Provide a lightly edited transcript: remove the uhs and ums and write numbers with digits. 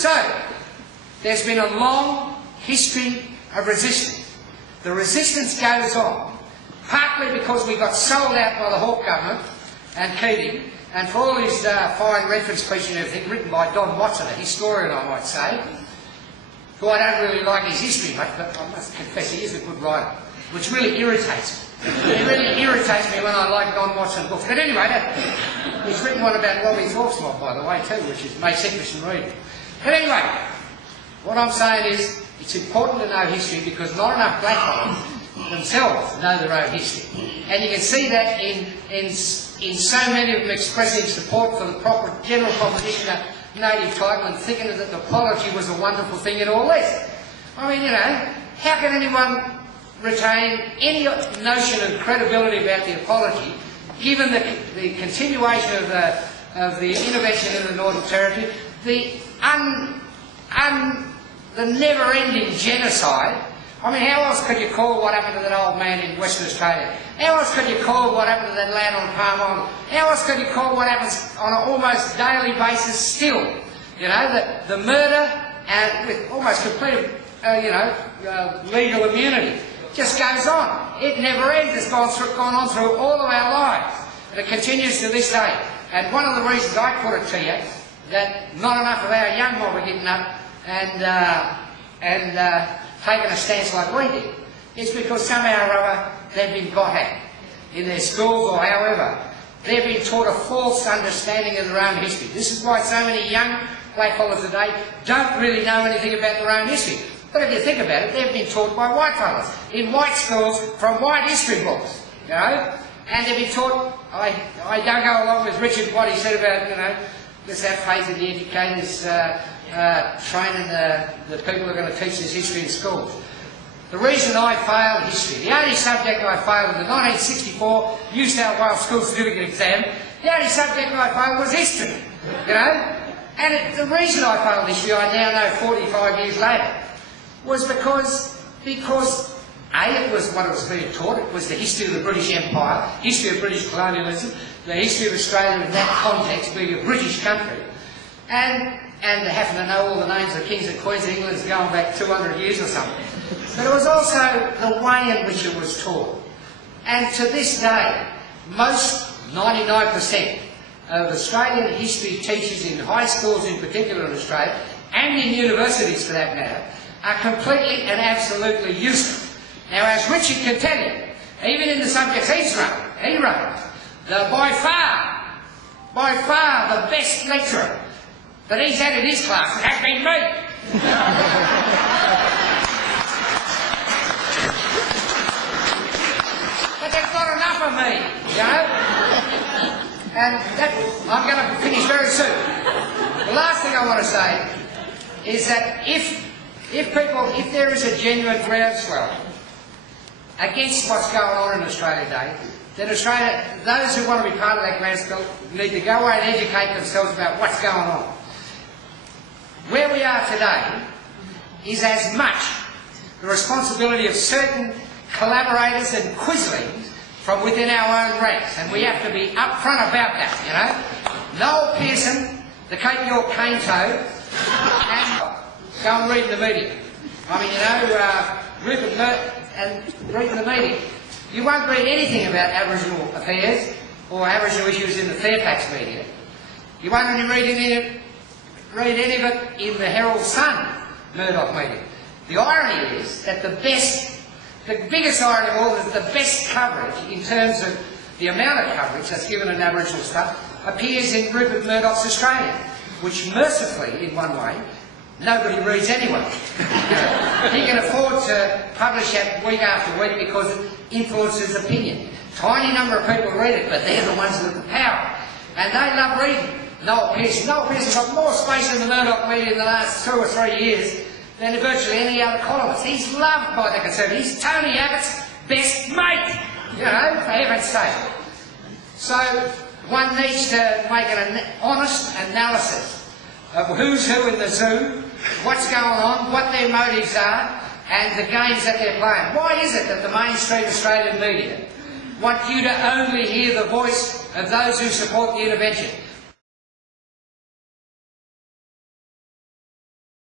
So, there's been a long history of resistance. The resistance goes on, partly because we got sold out by the Hawke government and Keating, and for all his fine reference speech and everything, written by Don Watson, a historian I might say, who I don't really like his history much, but I must confess he is a good writer, which really irritates me. It really irritates me when I like Don Watson's books. But anyway, he's written one about Robbie Thorpe's lot, by the way, too, which makes interesting reading. But anyway, what I'm saying is, it's important to know history because not enough blackfellas themselves know their own history. And you can see that in so many of them expressing support for the general proposition of native title and thinking that the apology was a wonderful thing and all this. I mean, you know, how can anyone retain any notion of credibility about the apology given the continuation of the intervention in the Northern Territory, the never-ending genocide? I mean, how else could you call what happened to that old man in Western Australia? How else could you call what happened to that lad on Palm Island? How else could you call what happens on an almost daily basis still? You know, the murder and with almost complete, legal immunity just goes on. It never ends. It's gone on through all of our lives. And it continues to this day. And one of the reasons I put it to you, that not enough of our young mob are getting up and taking a stance like we did, is because somehow or other they've been got at in their schools or however. They've been taught a false understanding of their own history. This is why so many young blackfellas today don't really know anything about their own history. But if you think about it, they've been taught by white fellas in white schools from white history books, you know. And they've been taught. I don't go along with Richard what he said about, you know, let's have faith in the educators training the people who are going to teach this history in schools. The reason I failed history, the only subject I failed in the 1964 New South Wales School Certificate exam, the only subject I failed was history, you know. And the reason I failed history, I now know 45 years later, was because A, it was what it was being taught. It was the history of the British Empire, history of British colonialism, the history of Australia in that context, being a British country, and having to know all the names of kings and queens of England going back 200 years or something. But it was also the way in which it was taught. And to this day, most 99% of Australian history teachers in high schools in particular in Australia, and in universities for that matter, are completely and absolutely useless. Now, as Richard can tell you, even in the subjects he wrote, by far the best lecturer that he's had in his class has been me. But there's not enough of me, you know? And I'm going to finish very soon. The last thing I want to say is that if there is a genuine groundswell against what's going on in Australia today, then those who want to be part of that groundswell need to go away and educate themselves about what's going on. Where we are today is as much the responsibility of certain collaborators and quislings from within our own ranks, and we have to be upfront about that, you know. Noel Pearson, the Cape York cane toad, and go and read the media. I mean, you know, Rupert Mert and read the media. You won't read anything about Aboriginal affairs or Aboriginal issues in the Fairfax media. You won't really read any of it in the Herald Sun Murdoch media. The irony is that the biggest irony of all is the best coverage in terms of the amount of coverage that's given in Aboriginal stuff appears in Rupert Murdoch's Australia, which mercifully, in one way, nobody reads anyway. He can afford to publish that week after week because it influences opinion. Tiny number of people read it, but they're the ones with the power. And they love reading Noel Pearson. Noel Pearson's got more space in the Murdoch media in the last 2 or 3 years than virtually any other columnist. He's loved by the Conservatives. He's Tony Abbott's best mate, you know, for heaven's sake. So one needs to make an honest analysis of who's who in the zoo, what's going on, what their motives are, and the games that they're playing. Why is it that the mainstream Australian media want you to only hear the voice of those who support the intervention?